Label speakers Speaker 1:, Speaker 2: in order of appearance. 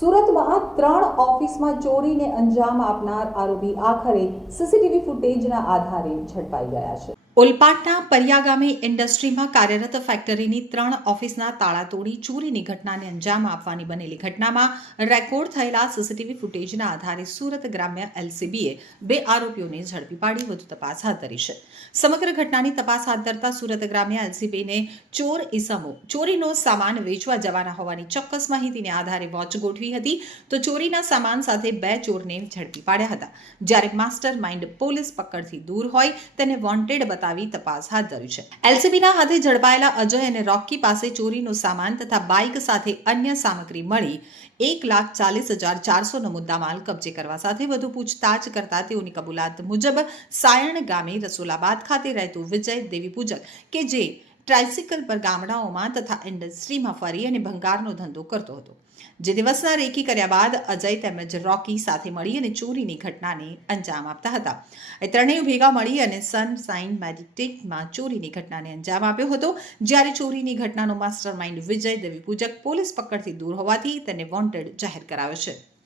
Speaker 1: સુરતમાં ત્રણ ઓફિસમાં ચોરીને અંજામ આપનાર આરોપી આખરે સીસીટીવી ફૂટેજના આધારે ઝડપાઈ ગયા છે.
Speaker 2: ઓલપાડના પરિયા ઇન્ડસ્ટ્રીમાં કાર્યરત ફેક્ટરીની ત્રણ ઓફિસના તાળા તોડી ચોરીની ઘટનાને અંજામ આપવાની બનેલી ઘટનામાં રેકોર્ડ થયેલા સીસીટીવી ફૂટેજના આધારે સુરત ગ્રામ્ય એલસીબીએ બે આરોપીઓને ઝડપી પાડી વધુ તપાસ હાથ ધરી છે. સમગ્ર ઘટનાની તપાસ હાથ ધરતા સુરત ગ્રામ્ય એલસીબીને ચોર ઇસમો ચોરીનો સામાન વેચવા જવાના હોવાની ચોક્કસ માહિતીને આધારે વોચ ગોઠવી હતી તો ચોરીના સામાન સાથે બે ચોરને ઝડપી પાડ્યા હતા. જ્યારે માસ્ટર માઇન્ડ પોલીસ પકડથી દૂર હોય, તેને વોન્ટેડ બતાવી તપાસ હાથ ધરી છે. એલસીબીના હાથે ઝડપાયેલા અજય અને રોકી પાસે ચોરીનો સામાન તથા બાઇક સાથે અન્ય સામગ્રી મળી. એક લાખ ચાલીસ હજાર ચારસોનો મુદ્દામાલ કબજે કરવા સાથે વધુ પૂછતાછ કરતા તેઓની કબૂલાત મુજબ સાયણ ગામે રસોલાબાદ ખાતે રહેતું વિજય દેવી પૂજક, કે જે ટ્રાઇસિકલ પર ગામડાઓમાં તથા ઇન્ડસ્ટ્રીમાં ફરી અને ભંગારનો ધંધો કરતો હતો. જે દિવસના રેકી કર્યા બાદ અજય તેમજ રોકી સાથે મળી અને ચોરીની ઘટનાને અંજામ આપતા હતા. એ ત્રણેય ભેગા મળી અને સનસાઇન મેડિટેટમાં ચોરીની ઘટનાને અંજામ આપ્યો હતો. જ્યારે ચોરીની ઘટનાનો mastermind Vijay Devi Pujak police પકડથી દૂર હોવાથી તેને વોન્ટેડ જાહેર કરાયો છે.